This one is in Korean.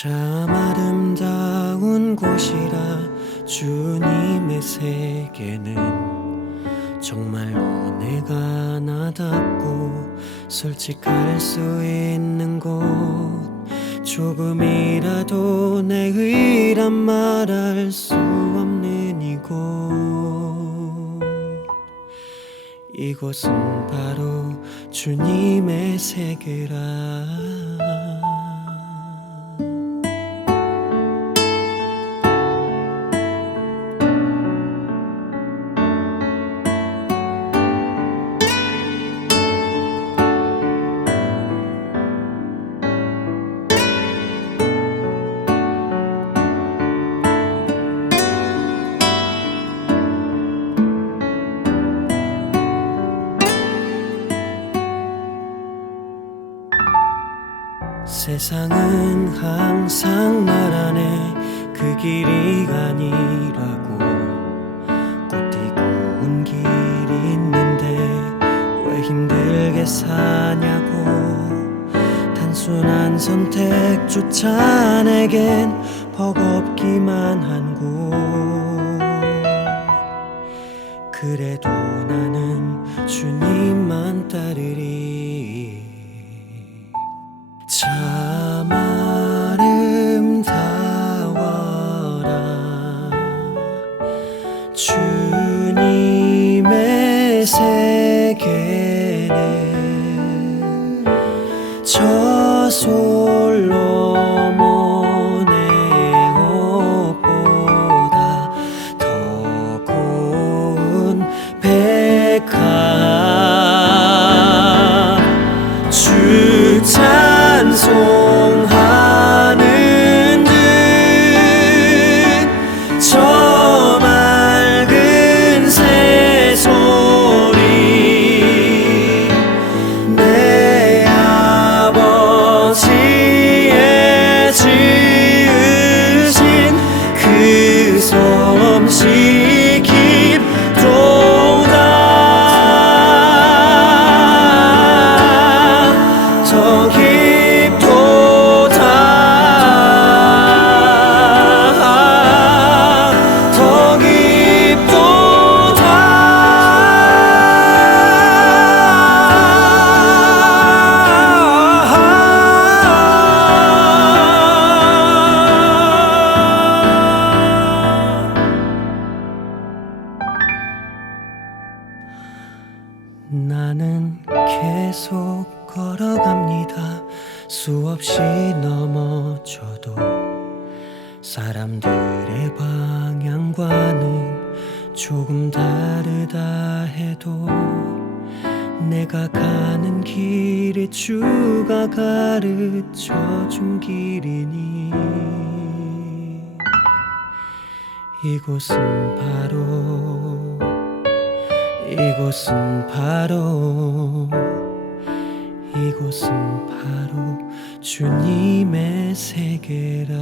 참 아름다운 곳이라 주님의 세계는 정말로 내가 나답고 솔직할 수 있는 곳 조금이라도 내 의란 말할 수 없는 이곳. 이곳은 바로 주님의 세계라 세상은 항상 날 안에 그 길이 아니라고. 꽃띠고 온 길이 있는데 왜 힘들게 사냐고. 단순한 선택조차 내겐 버겁기만 한 곳 그래도 나는 주님만 따르리 세계는 저 솔로 나는 계속 걸어갑니다. 수없이 넘어져도 사람들의 방향과는 조금 다르다 해도 내가 가는 길이 주가 가르쳐 준 길이니 이곳은 바로 이곳은 바로 이곳은 바로 주님의 세계라